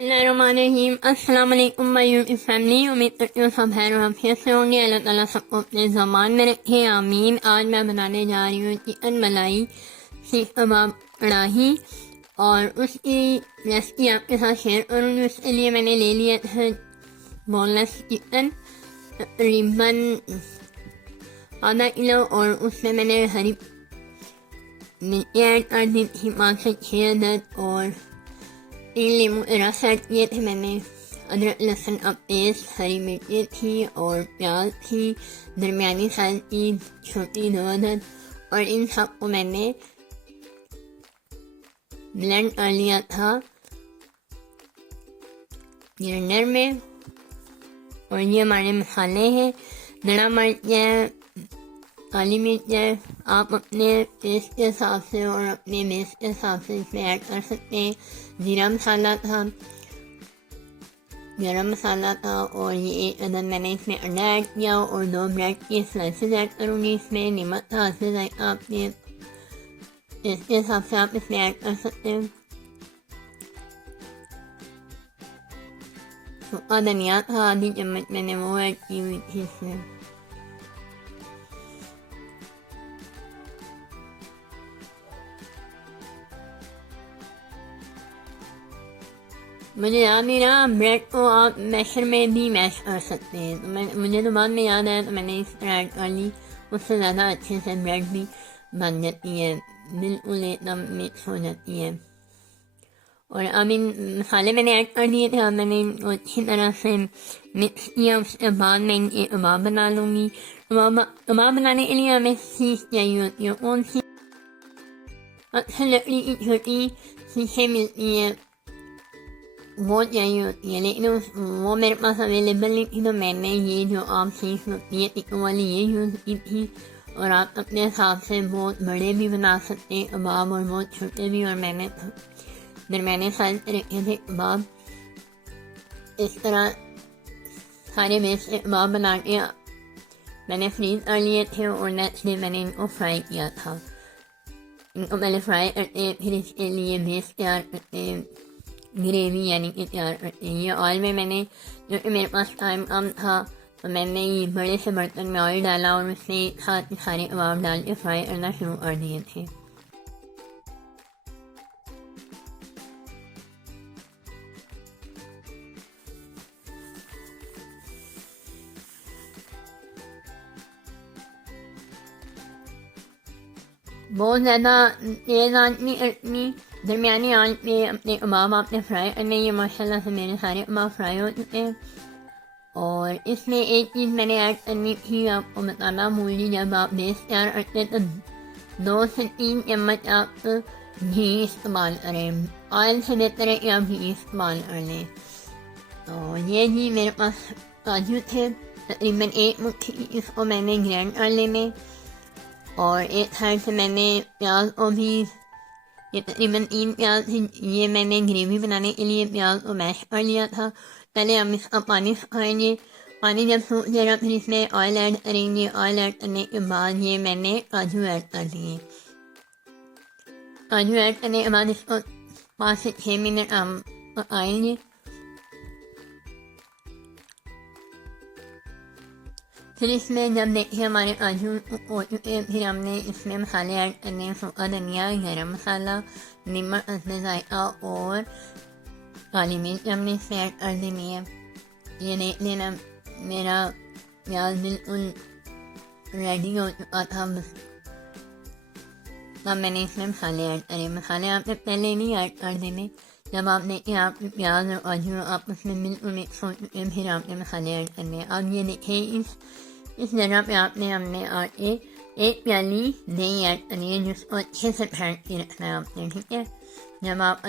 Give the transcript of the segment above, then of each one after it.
बिस्मिल्लाहिर्रहमानिर्रहीम। अस्सलामुअलैकुम my YouTube family. उम्मीद करती हूँ सब खैर और आफियत से होंगे। अल्लाह ताला सबको अपने ज़बान में रखे, आमीन। आज मैं बनाने जा रही हूँ चिकन मलाई सीख कबाब कढ़ाई और उसकी रेसिपी आपके साथ शेयर करूँगी। उसके लिए मैंने ले लिया है बोनलेस चिकन तकरीबन आधा किलो, और उसमें मैंने हरी मिर्ची ऐड कर दी थी 5 से 6 अदद, और 3 नींबू के रस ऐड किए थे मैंने। अदरक लहसुन का पेस्ट, हरी मिर्ची थी और प्याज थी दरमियानी साइज की छोटी 2 अदद, और इन सब को मैंने ब्लेंड कर लिया था ग्राइंडर में। और ये हमारे मसाले हैं, धनिया मिर्च है, काली मिर्च है। आप अपने टेस्ट के हिसाब से और अपने मेस के हिसाब से इसमें ऐड कर सकते हैं। जीरा मसाला था, गरम मसाला था, और ये एक अदद मैंने इसमें अंडा ऐड किया और 2 ब्रेड की स्लाइसेस ऐड करूँगी इसमें। नमक था, हल्दी जायका अपने टेस्ट के हिसाब से आप इसमें ऐड कर सकते हैं। सूखा धनिया था, आधी चम्मच मैंने वो ऐड की हुई थी इसमें। मुझे याद नहीं रहा, ब्रेड को आप मैशर में भी मैश कर सकते हैं, तो मुझे तो बाद में याद आया तो मैंने इस तरह ऐड कर ली। उससे ज़्यादा अच्छे से ब्रेड भी बन जाती है, बिल्कुल एकदम मिक्स हो जाती है। और अब इन मसाले मैंने ऐड कर दिए थे, अब मैंने इनको अच्छी तरह से मिक्स किया। उसके बाद मैं इनके कबाब बना लूँगी। कबाब बनाने के लिए हमें सीख चाहिए होती है, कौन सी अच्छी लकड़ी की छोटी सीखें मिलती हैं वो चाहिए होती है, लेकिन वो मेरे पास अवेलेबल नहीं थी, तो मैंने ये जो आम सीख होती है टिक्कों वाली ये यूज़ की थी। और आप अपने हिसाब से बहुत बड़े भी बना सकते हैं कबाब और बहुत छोटे भी, और मैंने दरमियाने साइज के रखे थे कबाब। इस तरह सारे बेस के कबाब बना के मैंने फ्रीज कर लिए थे, और नेक्स्ट डे मैंने इनको फ्राई किया था। इनको पहले फ्राई करते हैं, फिर इसके लिए बेस तैयार करते हैं, ग्रेवी यानी कि तैयार करते हैं। ये ऑयल में मैंने, क्योंकि मेरे पास टाइम कम था, तो मैंने ये बड़े से बर्तन में ऑयल डाला और उसमें साथ सारे कबाब डाल के फ्राई करना शुरू कर दिए थे। बहुत ज़्यादा तेज़ आंच नहीं करनी, दरमियानी आंच पे अपने कबाब आपने फ्राई करने। ये माशाल्लाह से मेरे सारे कबाब फ्राई हो चुके हैं। और इसमें एक चीज़ मैंने ऐड करनी थी, आपको बताना भूल गई। जब आप बेस तैयार करते तो 2 से 3 चम्मच आप घी इस्तेमाल करें। ऑयल से बेहतर है कि आप घी इस्तेमाल कर लें। तो ये घी मेरे पास काजू थे तकरीबन 1 मुट्ठी, इसको मैंने ग्राइंड कर लेने। और एक साइड से मैंने प्याज को भी, ये तकरीबन 3 प्याज थी, ये मैंने ग्रेवी बनाने के लिए प्याज को मैश कर लिया था। पहले हम इसका पानी सुखाएंगे, पानी जब सूख जाएगा फिर इसमें ऑयल ऐड करेंगे। ऑयल ऐड करने के बाद ये मैंने काजू ऐड कर दिए। काजू ऐड करने के बाद इसको 5 से 6 मिनट हम पकाएंगे। फिर इसमें जब देखिए हमारे काजू हो चुके हैं, फिर हमने इसमें मसाले ऐड करने हैं। सूखा धनिया, गरम मसाला, नमक, हल्दी जायका और काली मिर्च हमने इसमें ऐड कर देनी है। ये देख लेना मेरा प्याज बिल्कुल रेडी हो चुका था, बस तब मैंने इसमें मसाले ऐड करे। मसाले आपने पहले नहीं ऐड कर देने, जब आप देखिए आपके प्याज और काजू आपस में बिल्कुल मिक्स हो चुके हैं, फिर आपने मसाले ऐड करने। अब ये देखिए इस जगह पे आपने हमने आके 1 प्याली दही ऐड करनी है, जिसको अच्छे से फेंट के रखना है आपने, ठीक है। जब आप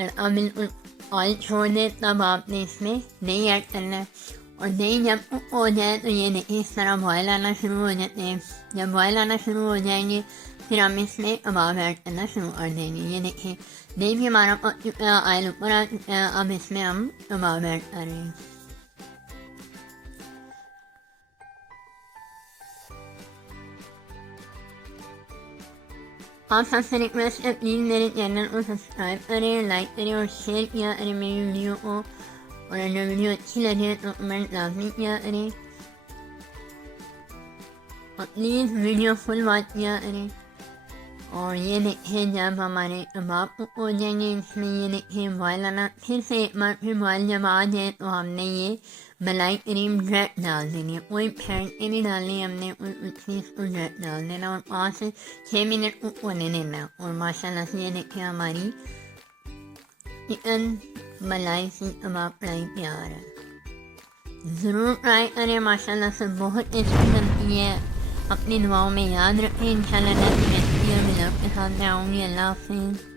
बिल्कुल ऑयल छोड़ दें तब आपने इसमें दही ऐड करना है। और दही जब कुक हो जाए तो ये देखिए इस तरह बॉयल आना शुरू हो जाते हैं। जब बॉयल आना शुरू हो जाएंगे फिर हम इसमें कबाब ऐड करना शुरू कर देंगे। ये देखिए दही भी हमारा पक चुका है, ऑयल ऊपर आ चुका है। अब इसमें हम कबाब ऐड कर रहे हैं। आप सबसे रिक्वेस्ट है प्लीज़ मेरे चैनल को सब्सक्राइब करें, लाइक करें और शेयर किया करें मेरी वीडियो को। और अगर वीडियो अच्छी लगे तो कमेंट लाजमी किया करें और प्लीज़ वीडियो फुल वॉच किया करें। और ये देखें जब हमारे कबाब कुक हो जाएंगे, इसमें ये देखें बॉयल आना, फिर से एक बार फिर बॉयल जब आ जाए तो हमने ये मलाई क्रीम डायरेक्ट डाल देनी है, कोई फेंट के नहीं डालनी, हमने उसकी इसको डायरेक्ट डाल देना और 5 से 6 मिनट कुक होने देना। और माशाल्लाह से ये देखें हमारी चिकन मलाई सी कबाब फ्राई तैयार है। ज़रूर ट्राई करें, माशाल्लाह से बहुत टेस्टी बनती है। अपनी दुआओं में याद रखें। इंशाल्लाह नेक्स्ट वीडियो में आपके साथ मैं आऊँगी। अल्लाह हाफ़िज़।